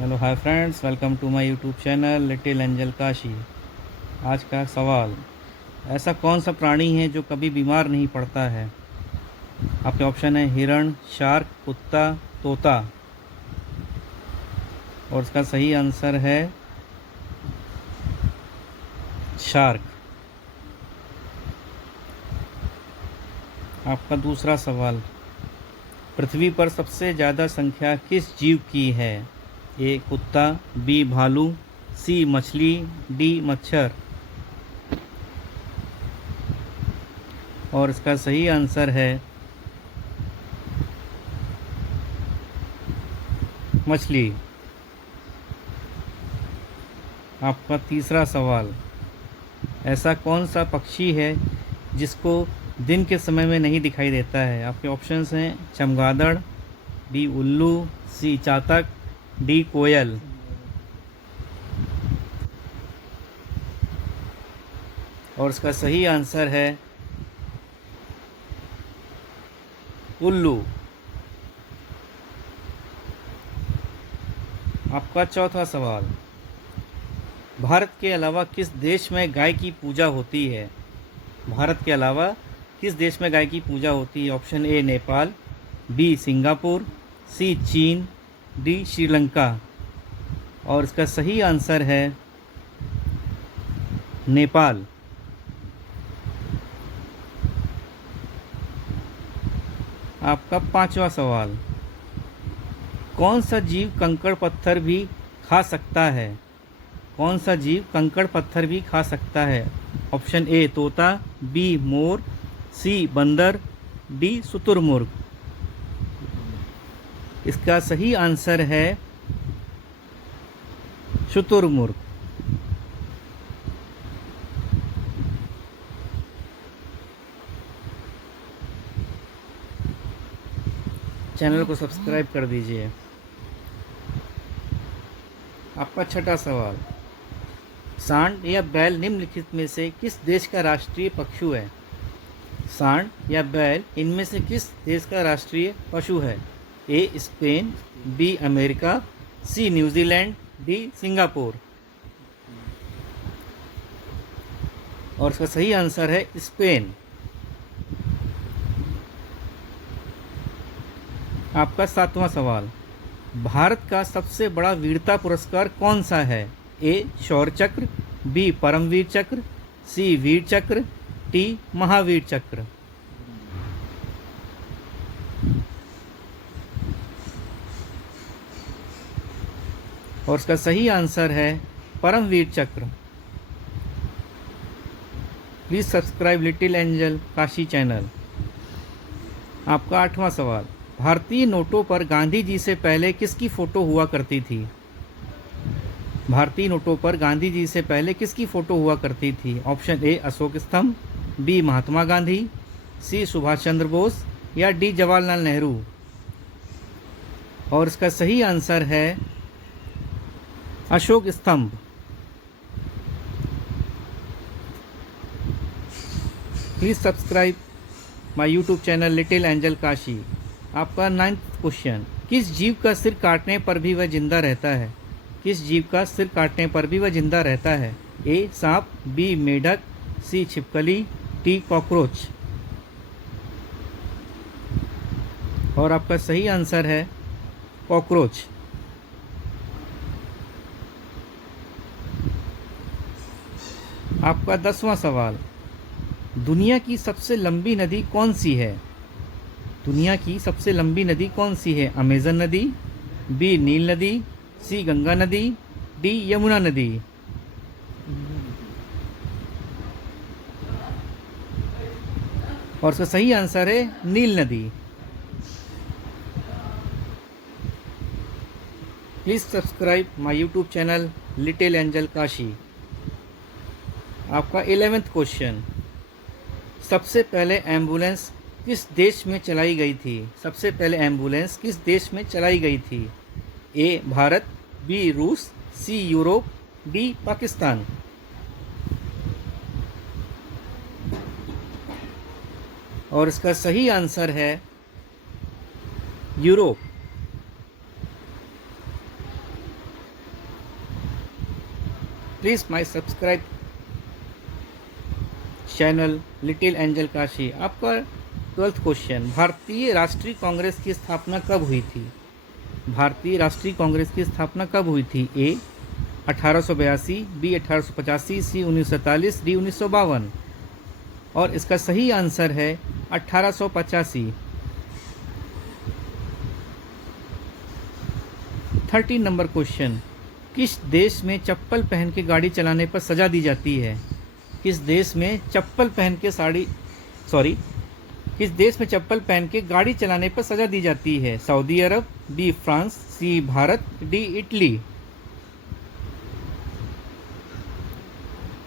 Hello hi friends, welcome to my YouTube channel little angel Kashi. आज का सवाल, ऐसा कौन सा प्राणी है जो कभी बीमार नहीं पड़ता है? आपके ऑप्शन है हिरण, शार्क, कुत्ता, तोता। और इसका सही आंसर है शार्क। आपका दूसरा सवाल, पृथ्वी पर सबसे ज़्यादा संख्या किस जीव की है? ए कुत्ता, बी भालू, सी मछली, डी मच्छर। और इसका सही आंसर है मछली। आपका तीसरा सवाल, ऐसा कौन सा पक्षी है जिसको दिन के समय में नहीं दिखाई देता है? आपके ऑप्शंस हैं चमगादड़, बी उल्लू, सी चातक, डी कोयल। और इसका सही आंसर है उल्लू। आपका चौथा सवाल, भारत के अलावा किस देश में गाय की पूजा होती है? भारत के अलावा किस देश में गाय की पूजा होती है? Option A Nepal, B Singapore, C चीन, डी श्रीलंका। और इसका सही आंसर है नेपाल। आपका पांचवा सवाल, कौन सा जीव कंकड़ पत्थर भी खा सकता है? कौन सा जीव कंकड़ पत्थर भी खा सकता है? ऑप्शन ए तोता, बी मोर, सी बंदर, डी शुतुरमुर्ग। इसका सही आंसर है शुतुरमुर्ग। चैनल को सब्सक्राइब कर दीजिए। आपका छठा सवाल, सांड या बैल निम्नलिखित में से किस देश का राष्ट्रीय पशु है? सांड या बैल इनमें से किस देश का राष्ट्रीय पशु है? A Spain, B America, C New Zealand, D Singapore. और इसका सही आंसर है स्पेन। आपका सातवां सवाल, भारत का सबसे बड़ा वीरता पुरस्कार कौन सा है? ए शौर्य चक्र, बी परमवीर चक्र, सी वीर चक्र, डी महावीर चक्र। और इसका सही आंसर है परमवीर चक्र। Please subscribe little angel Kashi channel. आपका आठवां सवाल, भारतीय नोटों पर गांधी जी से पहले किसकी फ़ोटो हुआ करती थी? भारतीय नोटों पर गांधी जी से पहले किसकी फ़ोटो हुआ करती थी? ऑप्शन ए अशोक स्तंभ, बी महात्मा गांधी, सी सुभाष चंद्र बोस, या डी जवाहरलाल नेहरू। और इसका सही आंसर है अशोक स्तंभ। Please subscribe my YouTube channel little angel Kashi. आपका 9th क्वेश्चन, किस जीव का सिर काटने पर भी वह जिंदा रहता है? किस जीव का सिर काटने पर भी वह जिंदा रहता है? ए सांप, बी मेढक, सी छिपकली, डी कॉकरोच। और आपका सही आंसर है कॉकरोच। आपका 10वां सवाल, दुनिया की सबसे लंबी नदी कौन सी है? दुनिया की सबसे लंबी नदी कौन सी है? अमेजन नदी, बी नील नदी, सी गंगा नदी, डी यमुना नदी। और इसका सही आंसर है नील नदी। Please subscribe my YouTube channel little angel Kashi. आपका 11th क्वेश्चन, सबसे पहले एम्बुलेंस किस देश में चलाई गई थी? सबसे पहले एम्बुलेंस किस देश में चलाई गई थी? ए भारत, बी रूस, सी यूरोप, डी पाकिस्तान। और इसका सही आंसर है Europe. Please my subscribe channel little angel Kashi. आपका 12th क्वेश्चन, भारतीय राष्ट्रीय कांग्रेस की स्थापना कब हुई थी? भारतीय राष्ट्रीय कांग्रेस की स्थापना कब हुई थी? ए 1882, बी 1885, सी 1947, डी 1952। और इसका सही आंसर है 1885। 13 नंबर क्वेश्चन, किस देश में चप्पल पहन के गाड़ी चलाने पर सज़ा दी जाती है? किस देश में चप्पल पहन के गाड़ी चलाने पर सज़ा दी जाती है? सऊदी अरब, बी फ्रांस, सी भारत, डी इटली।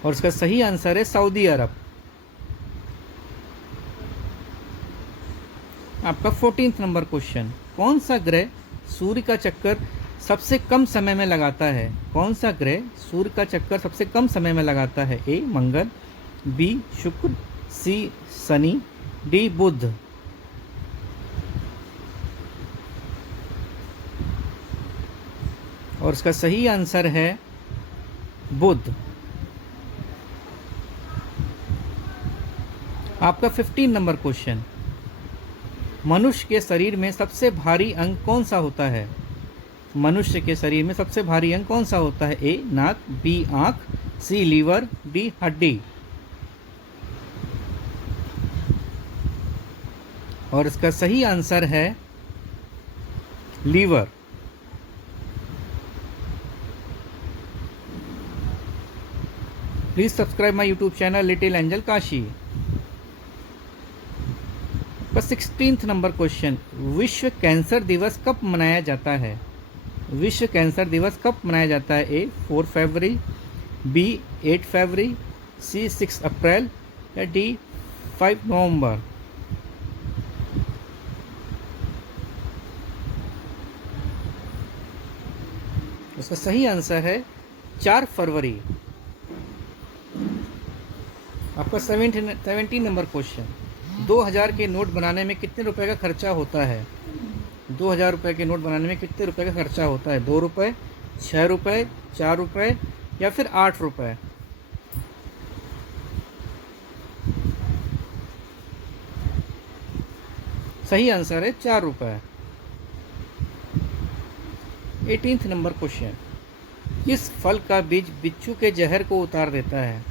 और इसका सही आंसर है सऊदी अरब। आपका 14th नंबर क्वेश्चन, कौन सा ग्रह सूर्य का चक्कर सबसे कम समय में लगाता है? कौन सा ग्रह सूर्य का चक्कर सबसे कम समय में लगाता है? ए मंगल, बी शुक्र, सी शनि, डी बुध। और इसका सही आंसर है बुध। आपका 15 नंबर क्वेश्चन, मनुष्य के शरीर में सबसे भारी अंग कौन सा होता है? मनुष्य के शरीर में सबसे भारी अंग कौन सा होता है? ए नाक, बी आंख, सी लीवर, डी हड्डी। और इसका सही आंसर है लीवर। Please subscribe my YouTube channel little angel Kashi. बस 16th नंबर क्वेश्चन, विश्व कैंसर दिवस कब मनाया जाता है? विश्व कैंसर दिवस कब मनाया जाता है? ए 4 फरवरी, बी 8 फरवरी, सी 6 अप्रैल, या डी 5 नवंबर। उसका सही आंसर है 4 फरवरी। आपका 17 नंबर क्वेश्चन, 2000 के नोट बनाने में कितने रुपए का खर्चा होता है? 2000 रुपये के नोट बनाने में कितने रुपए का खर्चा होता है? 2 रुपये, 6 रुपये, 4 रुपये, या फिर 8 रुपये। सही आंसर है 4 रुपये। 18th नंबर क्वेश्चन, किस फल का बीज बिच्छू के जहर को उतार देता है?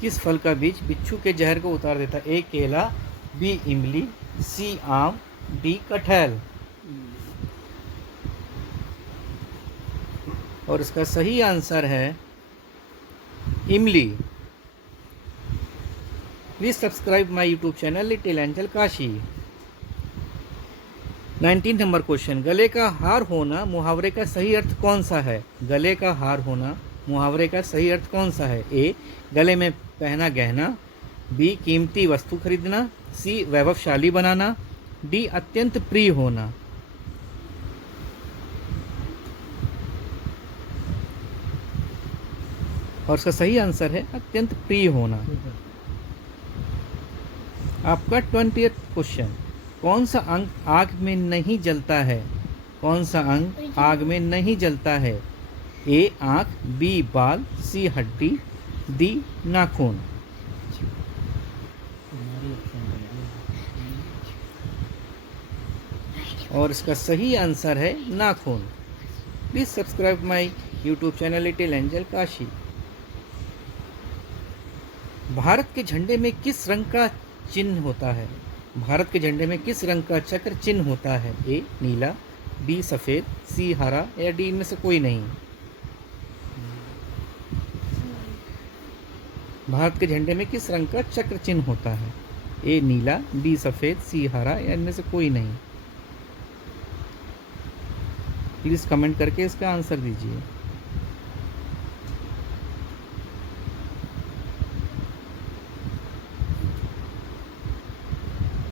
किस फल का बीज बिच्छू के जहर को उतार देता है? ए केला, बी इमली, सी आम, डी कटहल। और इसका सही आंसर है इमली। Please subscribe my YouTube channel little angel Kashi. 19 number question, गले का हार होना मुहावरे का सही अर्थ कौन सा है? गले का हार होना मुहावरे का सही अर्थ कौन सा है? ए गले में पहना गहना, बी कीमती वस्तु खरीदना, सी वैभवशाली बनाना, डी अत्यंत प्रिय होना। और इसका सही आंसर है अत्यंत प्रिय होना। आपका 20th क्वेश्चन, कौन सा अंग आग में नहीं जलता है? कौन सा अंग आग में नहीं जलता है? ए आँख, बी बाल, सी हड्डी, डी नाखून। और इसका सही आंसर है नाखून। Please subscribe my YouTube channel little angel Kashi. Bharat के झंडे में किस रंग का चिन्ह होता है? भारत के झंडे में किस रंग का चक्र चिन्ह होता है? ए नीला, बी सफ़ेद, सी हरा, या डी इनमें से कोई नहीं। भारत के झंडे में किस रंग का चक्र चिन्ह होता है? ए नीला, बी सफ़ेद, सी हरा, या इनमें से कोई नहीं। प्लीज़ कमेंट करके इसका आंसर दीजिए।